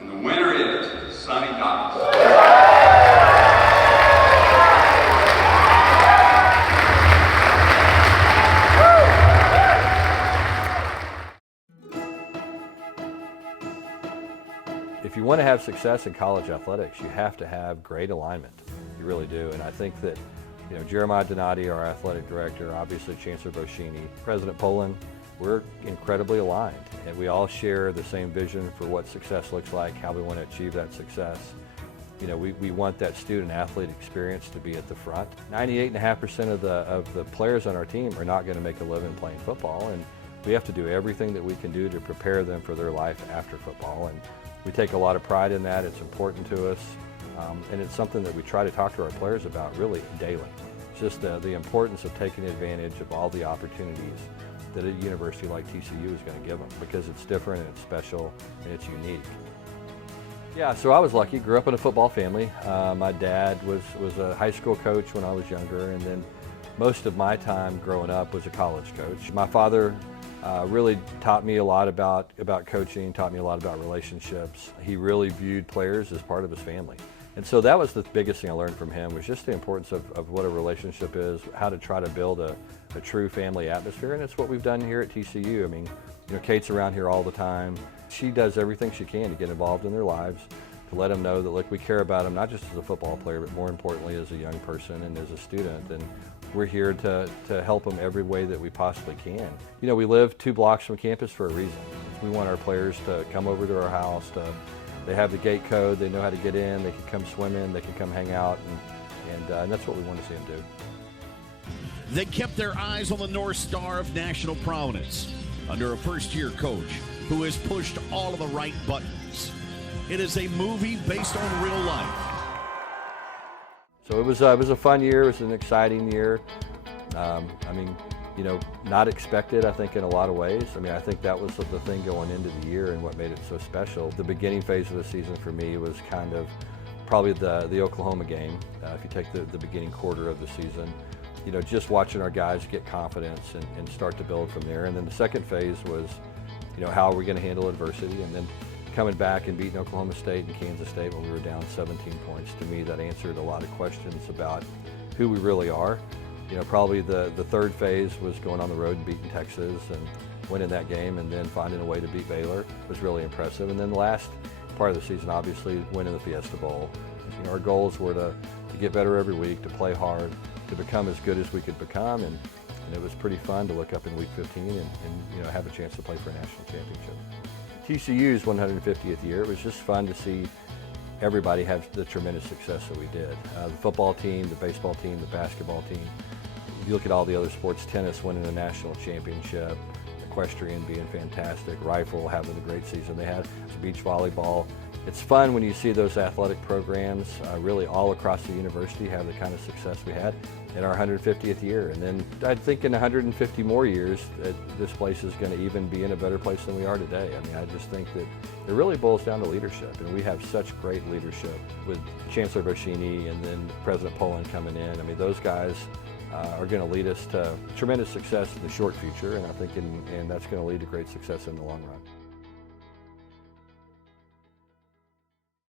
And the winner is Sonny Dykes. If you want to have success in college athletics, you have to have great alignment. You really do. And I think that, Jeremiah Donati, our athletic director, obviously Chancellor Boschini, President Poland, we're incredibly aligned. And we all share the same vision for what success looks like, how we want to achieve that success. We want that student athlete experience to be at the front. 98.5% of the players on our team are not going to make a living playing football, and we have to do everything that we can do to prepare them for their life after football. And we take a lot of pride in that. It's important to us, and it's something that we try to talk to our players about really daily. It's just the importance of taking advantage of all the opportunities that a university like TCU is going to give them, because it's different and it's special and it's unique. Yeah, so I was lucky, grew up in a football family. My dad was a high school coach when I was younger, and then most of my time growing up was a college coach. My father really taught me a lot about coaching, taught me a lot about relationships. He really viewed players as part of his family. And so that was the biggest thing I learned from him, was just the importance of what a relationship is, how to try to build a true family atmosphere, and it's what we've done here at TCU. I mean, Kate's around here all the time. She does everything she can to get involved in their lives, to let them know that, look, we care about them, not just as a football player, but more importantly as a young person and as a student. And we're here to help them every way that we possibly can. We live 2 blocks from campus for a reason. We want our players to come over to our house. They have the gate code, they know how to get in, they can come swim in, they can come hang out, and that's what we want to see them do. They kept their eyes on the North Star of national prominence under a first-year coach who has pushed all of the right buttons. It is a movie based on real life. So it was a fun year. It was an exciting year. Not expected, I think, in a lot of ways. I think that was the thing going into the year and what made it so special. The beginning phase of the season for me was kind of probably the Oklahoma game. If you take the beginning quarter of the season, just watching our guys get confidence and start to build from there. And then the second phase was, how are we going to handle adversity? And then coming back and beating Oklahoma State and Kansas State when we were down 17 points, to me that answered a lot of questions about who we really are. Probably the third phase was going on the road and beating Texas and winning that game, and then finding a way to beat Baylor was really impressive. And then the last part of the season, obviously, winning the Fiesta Bowl. Our goals were to get better every week, to play hard, to become as good as we could become, and it was pretty fun to look up in week 15 and have a chance to play for a national championship. TCU's 150th year, it was just fun to see everybody have the tremendous success that we did. The football team, the baseball team, the basketball team. You look at all the other sports, tennis winning a national championship, equestrian being fantastic, rifle having the great season they had, beach volleyball. It's fun when you see those athletic programs really all across the university have the kind of success we had in our 150th year. And then I think in 150 more years, this place is going to even be in a better place than we are today. I just think that it really boils down to leadership, and we have such great leadership with Chancellor Boschini and then President Poland coming in. Those guys are going to lead us to tremendous success in the short future, and I think and that's going to lead to great success in the long run.